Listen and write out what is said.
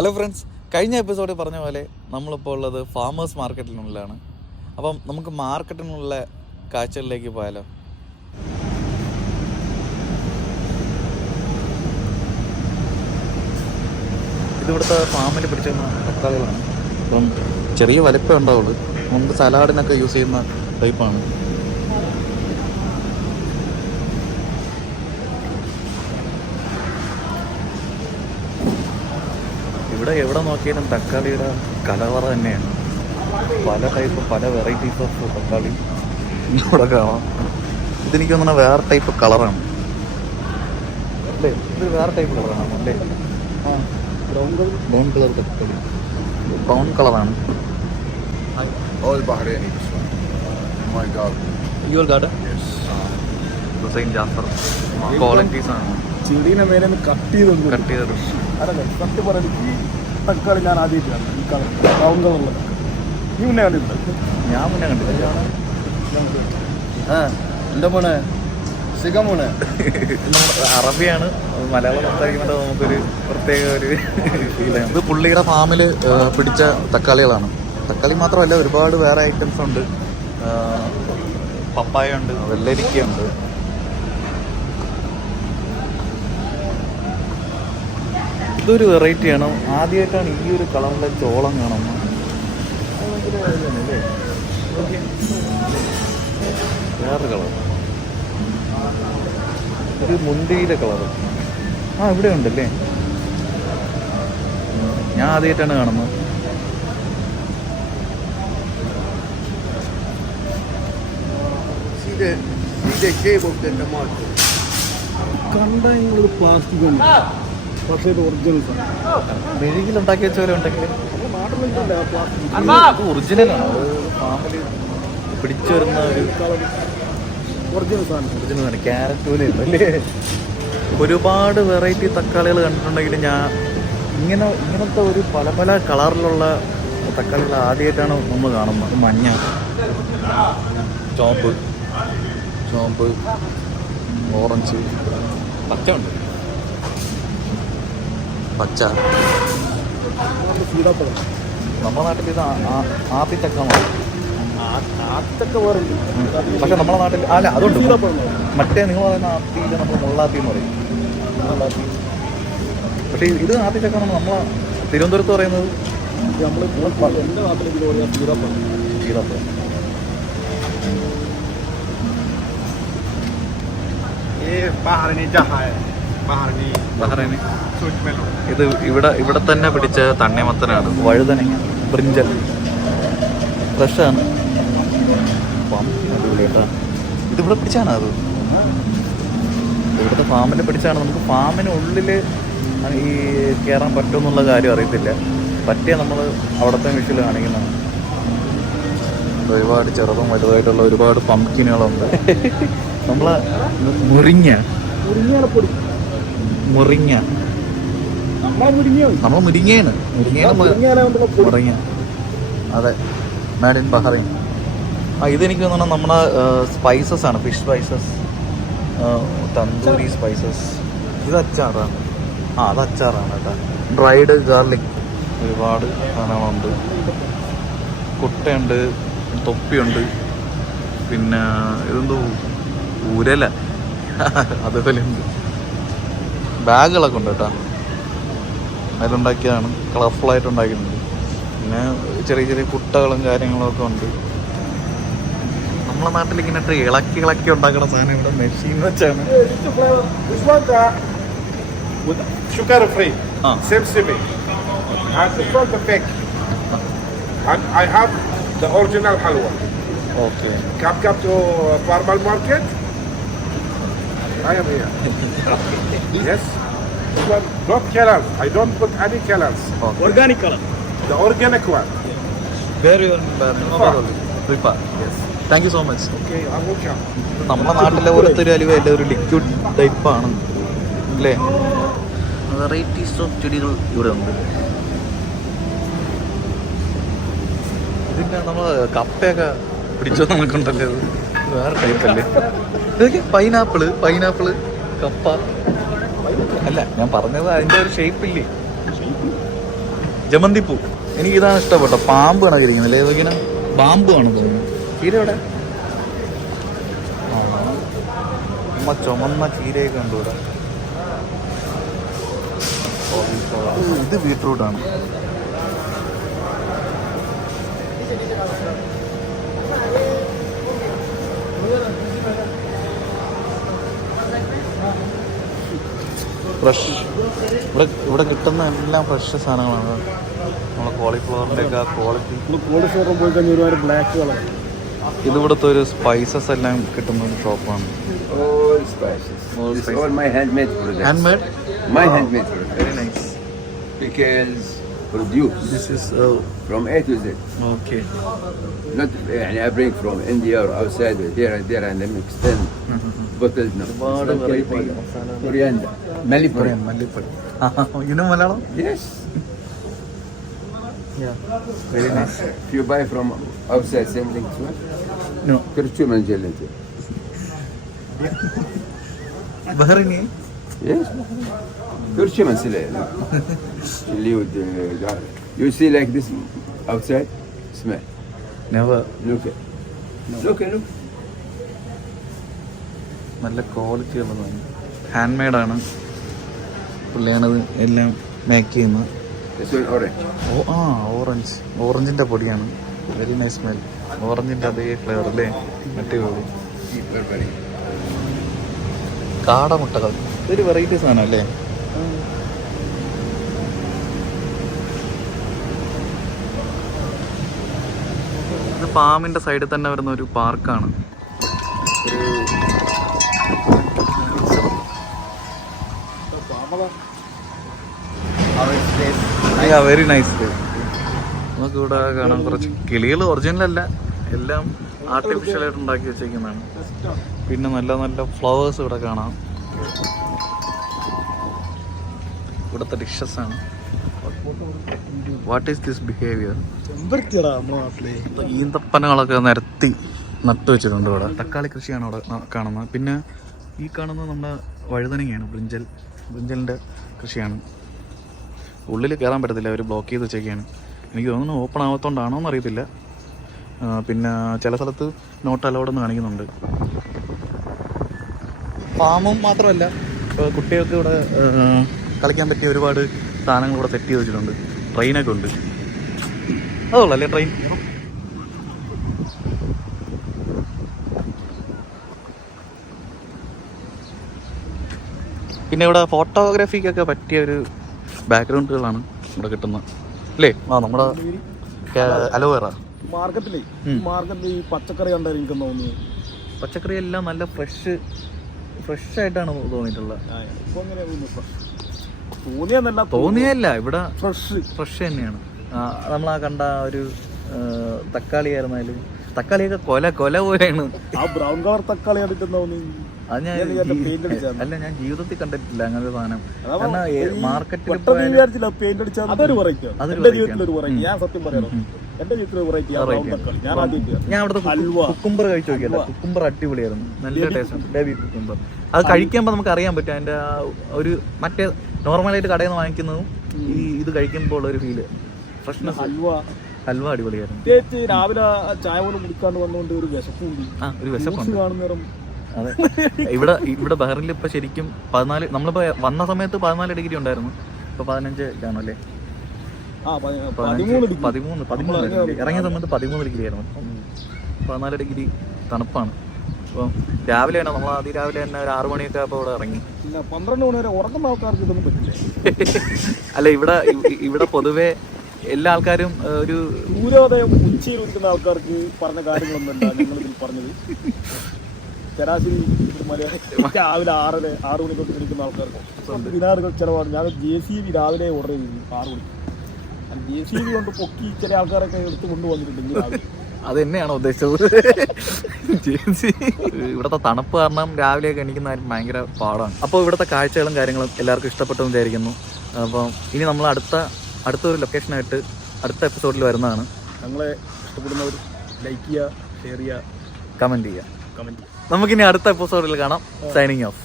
Hello friends, കഴിഞ്ഞ എപ്പിസോഡിൽ പറഞ്ഞ പോലെ നമ്മളിപ്പോൾ ഉള്ളത് ഫാമേഴ്സ് മാർക്കറ്റിനുള്ളിലാണ്. അപ്പം നമുക്ക് മാർക്കറ്റിനുള്ള കാഴ്ചകളിലേക്ക് പോയാലോ. ഇതിവിടുത്തെ ഫാമിൽ പിടിച്ചിരുന്ന തക്കാളികളാണ്. അപ്പം ചെറിയ വലിപ്പം ഉണ്ടാവുള്ളൂ. നമുക്ക് സലാഡിനൊക്കെ യൂസ് ചെയ്യുന്ന ടൈപ്പാണ്. ഇവിടെ എവിടെ നോക്കിയാലും തക്കാളിയുടെ കലവറ തന്നെയാണ്. പല ടൈപ്പ്, പല വെറൈറ്റീസ് ഓഫ് തക്കാളി ഇവിടെ കാണാം. ഇതെനിക്ക് തോന്നുന്ന വേറെ ടൈപ്പ് കളറാണ് അല്ലേ? ഇത് വേറെ ടൈപ്പ് കളറാണ് അല്ലേ? ആ, ബ്രൗൺ കളർ തക്കാളി, ബ്രൗൺ കളറാണ്. All Bahraini. Oh my God. Your garden Hussain Jafar qualities ആണ്. ചെടീനെ മേലെ കട്ട് ചെയ്ത് അതല്ലേ സത്യം പറയുന്നത്. ഈ തക്കാളി ഞാൻ ആദ്യമായിട്ടാണ് ഈ കളർ ബ്രൗൺ കളറുള്ള. നീ മുന്നേ കണ്ടിട്ടുണ്ട്? ഞാൻ മുന്നേ കണ്ടില്ല. എന്താ പോണേ സിഗം പോണേ. അറബിയാണ്, മലയാളം സംസാരിക്കുന്നത് നമുക്കൊരു പ്രത്യേക ഒരു ഫീലാണ്. ഇത് പുള്ളിയുടെ ഫാമിൽ പിടിച്ച തക്കാളികളാണ്. തക്കാളി മാത്രമല്ല, ഒരുപാട് വേറെ ഐറ്റംസ് ഉണ്ട്. പപ്പായ ഉണ്ട്, വെള്ളരിക്കയുണ്ട്. ഇതൊരു വെറൈറ്റിയാണ്. ആദ്യമായിട്ടാണ് ഈ ഒരു കളറിലെ ചോളം കാണുന്നത്. വേറെ കളർ, ഒരു മുന്തിരിയുടെ കളർ. ആ, ഇവിടെ ഉണ്ടല്ലേ. ഞാൻ ആദ്യമായിട്ടാണ് കാണുന്നത്. കണ്ട നിങ്ങളൊരു പ്ലാസ്റ്റിക് ഉണ്ട്, പക്ഷേ ഇത് ഒറിജിനൽ മെഴുകിലുണ്ടാക്കി വെച്ച പോലെ ഉണ്ടെങ്കിൽ നാട്ടിലുണ്ടല്ലേ ആ പ്ലാസ്റ്റിക് ഒറിജിനലാണ്. ഫാമിൽ പിടിച്ചു വരുന്ന ഒരു ഒറിജിനൽ സാധനം. ഒറിജിനലാണ്. ക്യാരറ്റ് പോലെ അല്ലേ? ഒരുപാട് വെറൈറ്റി തക്കാളികൾ കണ്ടിട്ടുണ്ടെങ്കിൽ ഇങ്ങനത്തെ ഒരു പല പല കളറിലുള്ള തക്കാളികൾ ആദ്യമായിട്ടാണ് നമ്മൾ കാണുന്നത്. മഞ്ഞ, ചോപ്പ്, ഓറഞ്ച്, പച്ച ഉണ്ട്. പച്ച സീതാപ്പഴം നമ്മുടെ നാട്ടിൽ ഇത് ആത്തിച്ചക്ക മതി. ആത്തൊക്കെ വേറെ. പക്ഷെ നമ്മുടെ നാട്ടിൽ അല്ല, അതുണ്ട്. സീതാപ്പഴം മറ്റേ നിങ്ങൾ പറയുന്ന ആത്തിയിൽ നമ്മൾ മുള്ളാത്തി എന്ന് പറയും. മുള്ളാത്തി. പക്ഷേ ഇത് ആത്തിച്ചക്ക നമ്മളെ തിരുവനന്തപുരത്ത് പറയുന്നത് നമ്മൾ എൻ്റെ നാട്ടിലേക്ക് പറയാം സീതാപ്പഴം. സീതാപ്പഴം. ബഹ്റൈനി. ഇത് ഇവിടെ തന്നെ പിടിച്ച തണ്ണിമത്തനാണ്. വഴുതനങ്ങ, ബ്രിഞ്ചൽ ഫ്രഷാണ്. അടിപൊളിയായിട്ടാണ്. ഇതിവിടെ പിടിച്ചാണ്. അത് ഇവിടുത്തെ ഫാമിൽ പിടിച്ചാണ്. നമുക്ക് ഫാമിനുള്ളിൽ ഈ കയറാൻ പറ്റുമെന്നുള്ള കാര്യം അറിയത്തില്ല. പറ്റിയ നമ്മൾ അവിടുത്തെ വിഷ്വൽ കാണിക്കുന്നതാണ്. ഒരുപാട് ചെറുതും വലുതായിട്ടുള്ള ഒരുപാട് പംകിനുകളുണ്ട്. നമ്മളെ മുരിങ്ങ, നമ്മൾ മുരിങ്ങയാണ്. മുരിങ്ങ, അതെ. Made in Bahrain. ഇതെനിക്ക് തോന്നുന്നു നമ്മുടെ സ്പൈസസ് ആണ്. Fish spices, tandoori spices. ഇത് അച്ചാറാണ്. അത് അച്ചാറാണ് കേട്ടോ. ഡ്രൈഡ് ഗാർലിക്, ഒരുപാട് സാധനങ്ങളുണ്ട്. കുട്ടയുണ്ട്, തൊപ്പിയുണ്ട്, പിന്നെ ഇതെന്തോ ഉരല അതുപോലെ ഉണ്ട്. ബാഗുകളൊക്കെ ഉണ്ട് കേട്ടോ. അതിലുണ്ടാക്കിയതാണ്. കളർഫുള്ളായിട്ട് ഉണ്ടാക്കിയിട്ടുണ്ട്. പിന്നെ ചെറിയ ചെറിയ കുട്ടകളും കാര്യങ്ങളൊക്കെ ഉണ്ട്. നമ്മളെ നാട്ടിൽ ഇങ്ങനെ ഇളക്കി ഉണ്ടാക്കുന്ന സാധനം ഇവിടെ മെഷീൻ വെച്ചാണ്. Sugar free. Same recipe. And it's not the fake. And I have the original halwa. Okay. Come to formal market. I am here. Yes. This one, not colors. I don't put any colors. Organic colour. The organic one. Very Prefer. Yes. Thank you so much. Okay, I'm welcome. നമ്മുടെ നാട്ടിലെ പോലത്തെ ഒരു അലുവ അല്ല, ഒരു liquid ടൈപ്പാണ് അല്ലേ? Varieties of ചെടികൾ ഇവിടെ ഉണ്ട്. ഇതിൻ്റെ നമ്മൾ കപ്പയൊക്കെ പിടിച്ചോ നമുക്കുണ്ടല്ലേ? ഇത് വേറെ ടൈപ്പല്ലേ? ഇതൊക്കെ പൈനാപ്പിള്, കപ്പ. അല്ല, ഞാൻ പറഞ്ഞത് അതിൻ്റെ ഒരു ഷേപ്പില്ലേ? ജമന്തിപ്പൂ എനിക്ക് ഇതാണ് ഇഷ്ടപ്പെട്ട. പാമ്പ് കണക്കിരിക്കുന്നത് അല്ലേ? ഇതൊക്കെ പാമ്പ് ആണ് തോന്നുന്നു. ചീര എവിടെ? അമ്മ ചുമന്ന ചീരയൊക്കെ ഉണ്ട് ഇവിടെ. ഇത് ബീട്രൂട്ടാണ്. ഫ്രഷ് ഇവിടെ കിട്ടുന്ന എല്ലാം ഫ്രഷ് സാധനങ്ങളാണ്. നമ്മളെ കോളിഫ്ലവറിൻ്റെ ഒക്കെ ആ ക്വാളിറ്റി. കോളിഫ്ലവർ പോയി കഴിഞ്ഞാൽ ഒരുപാട് ബ്ലാക്ക് കളർ. ഇത് ഇവിടുത്തെ ഒരു സ്പൈസസ് എല്ലാം കിട്ടുന്ന ഒരു ഷോപ്പാണ്. All spices. This is all my handmade products. Handmade? My handmade products. Very nice. Pickles, produce This is from A to Z. okay. Not I bring from India or outside or here and there and then mix them bottles now. ഒരുപാട് variety Coriander, malipory. മല്ലിപ്പൊടി. ഇനും Malayalam? Yes. Very nice. If you buy from outside, same thing to No. Curcumin gelatin. ബഹറിനി? Yes. Curcumin gelatin. Chili with garlic. You see like this outside? Smell. Never. Look it. Look it. Look. നല്ല quality ഉള്ളതാണ്. Hand മെയ്ഡാണ്. പുള്ളിയാണത് എല്ലാം make ചെയ്യുന്നത്. This one orange. Orange. ഓറഞ്ചിൻ്റെ പൊടിയാണ്. Very nice smell. ഓറഞ്ചിൻ്റെ അതേ ഫ്ലേവർ അല്ലേ? അടിപൊളി. Burberry. കാടമുട്ടകൾ ഇതൊരു വെറൈറ്റി സാധനം അല്ലേ? ഇത് പാമിൻ്റെ സൈഡിൽ തന്നെ വരുന്ന ഒരു പാർക്കാണ്. Very nice. നമുക്ക് ഇവിടെ കാണാൻ കുറച്ച് കിളികൾ ഒറിജിനൽ അല്ല, എല്ലാം ആർട്ടിഫിഷ്യലായിട്ട് ഉണ്ടാക്കി വെച്ചേക്കുന്നതാണ്. പിന്നെ നല്ല നല്ല ഫ്ലവേഴ്സ് ഇവിടെ കാണാം. ഇവിടുത്തെ ഡിഷസ് ആണ്. What is this behaviour? ഈന്തപ്പനകളൊക്കെ നിരത്തി നട്ടു വെച്ചിട്ടുണ്ട് ഇവിടെ. തക്കാളി കൃഷിയാണ് അവിടെ കാണുന്നത്. പിന്നെ ഈ കാണുന്നത് നമ്മുടെ വഴുതനങ്ങയാണ്. ബ്രിഞ്ചലിൻ്റെ കൃഷിയാണ്. ഉള്ളിൽ കയറാൻ പറ്റത്തില്ല, അവർ ബ്ലോക്ക് ചെയ്ത് വെച്ചേക്കാണ്. എനിക്ക് തോന്നുന്നു ഓപ്പൺ ആവാത്തോണ്ടാണോ എന്നറിയത്തില്ല. പിന്നെ ചില സ്ഥലത്ത് നോട്ട് അലൗഡ് എന്ന് കാണിക്കുന്നുണ്ട്. ഫാമും മാത്രമല്ല, കുട്ടികൾക്ക് ഇവിടെ കളിക്കാൻ പറ്റിയ ഒരുപാട് സാധനങ്ങൾ ഇവിടെ സെറ്റ് ചെയ്ത് വെച്ചിട്ടുണ്ട്. ട്രെയിനൊക്കെ ഉണ്ട്. അതുള്ളല്ലേ ട്രെയിൻ? പിന്നെ ഇവിടെ ഫോട്ടോഗ്രാഫിക്കൊക്കെ പറ്റിയ ഒരു ബാക്ക്ഗ്രൗണ്ടുകളാണ് ഇവിടെ കിട്ടുന്നത് അല്ലേ? നമ്മുടെ അലോവേറ മാർക്കറ്റിൽ ഈ പച്ചക്കറി കണ്ടാൽ എനിക്ക് തോന്നി പച്ചക്കറി എല്ലാം നല്ല ഫ്രഷ് ആയിട്ടാണ് തോന്നിയിട്ടുള്ളത്. തോന്നിയല്ല, ഇവിടെ ഫ്രഷ് തന്നെയാണ്. നമ്മളാ കണ്ട ഒരു തക്കാളി ആയിരുന്നാലും തക്കാളിയൊക്കെ കൊല പോലെയാണ്. ആ ബ്രൗൺ കളർ തക്കാളി അത് ഞാൻ ജീവിതത്തിൽ കണ്ടിട്ടില്ല അങ്ങനത്തെ സാധനം. മാർക്കറ്റിൽ ഞാൻ അവിടുത്തെ കുക്കുംബർ കഴിച്ചു നോക്കിയല്ല. കുക്കുംബർ അടിപൊളിയായിരുന്നു, നല്ല ടേസ്റ്റ്. ബേബി കുക്കുംബർ അത് കഴിക്കുമ്പോൾ നമുക്ക് അറിയാൻ പറ്റും അതിന്റെ ആ ഒരു മറ്റേ നോർമലായിട്ട് കടയിൽ നിന്ന് വാങ്ങിക്കുന്നതും ഇത് കഴിക്കുമ്പോൾ ഒരു ഫീല് ഫ്രഷ്നെസ്. ഹൽവ അടിപൊളിയായിരുന്നു. രാവിലെ ചായ പോലും കുടിക്കാണ്ട് വന്നുകൊണ്ട് ഒരു വിശപ്പുണ്ട്. ഒരു വിശപ്പുണ്ട്. അതെ, ഇവിടെ ബഹറിൽ ഇപ്പൊ ശരിക്കും 14, നമ്മളിപ്പോ വന്ന സമയത്ത് 14 ഡിഗ്രി ഉണ്ടായിരുന്നു. ഇപ്പൊ 15 കാണുമല്ലേ? 13 ഇറങ്ങിയ സമയത്ത് 13 ഡിഗ്രി ആയിരുന്നു. 14 ഡിഗ്രി തണുപ്പാണ്. അപ്പോൾ രാവിലെ തന്നെ നമ്മൾ അതിരാവിലെ തന്നെ ഒരു 6 മണിയൊക്കെ ആയപ്പോൾ ഇവിടെ ഇറങ്ങി. 12 മണി വരെ ഉറങ്ങുന്ന ആൾക്കാർക്ക് ഇതൊന്നും പറ്റില്ല. അല്ല, ഇവിടെ പൊതുവെ എല്ലാ ആൾക്കാരും ഒരു സൂര്യോദയം ഉച്ചയിൽ ഇരിക്കുന്ന ആൾക്കാർക്ക് പറഞ്ഞ കാര്യങ്ങളൊന്നുമല്ല ഞങ്ങളിതിൽ പറഞ്ഞത്. ശരാശരി രാവിലെ 6 മണിക്കൊട്ട് ഇരിക്കുന്ന ആൾക്കാർക്ക് ദിനാറുകൾ ചിലവാണ്. ഞാൻ JCB രാവിലെ ഓർഡർ ചെയ്തു 6 മണിക്ക്. JCB കൊണ്ട് പൊക്കി ചില ആൾക്കാരൊക്കെ എടുത്ത് കൊണ്ടുവന്നിട്ടുണ്ട്. അത് തന്നെയാണോ ഉദ്ദേശിച്ചത്? ഇവിടുത്തെ തണുപ്പ് കാരണം രാവിലെയൊക്കെ എണീക്കുന്ന ഭയങ്കര പാടാണ്. അപ്പോൾ ഇവിടുത്തെ കാഴ്ചകളും കാര്യങ്ങളും എല്ലാവർക്കും ഇഷ്ടപ്പെട്ടെന്ന് വിചാരിക്കുന്നു. അപ്പം ഇനി നമ്മൾ അടുത്തൊരു ലൊക്കേഷനായിട്ട് അടുത്ത എപ്പിസോഡിൽ വരുന്നതാണ്. ഞങ്ങളെ ഇഷ്ടപ്പെടുന്നവർ ലൈക്ക് ചെയ്യുക, ഷെയർ ചെയ്യുക, കമൻറ്റ് ചെയ്യുക. നമുക്കിനി അടുത്ത എപ്പിസോഡിൽ കാണാം. Signing off.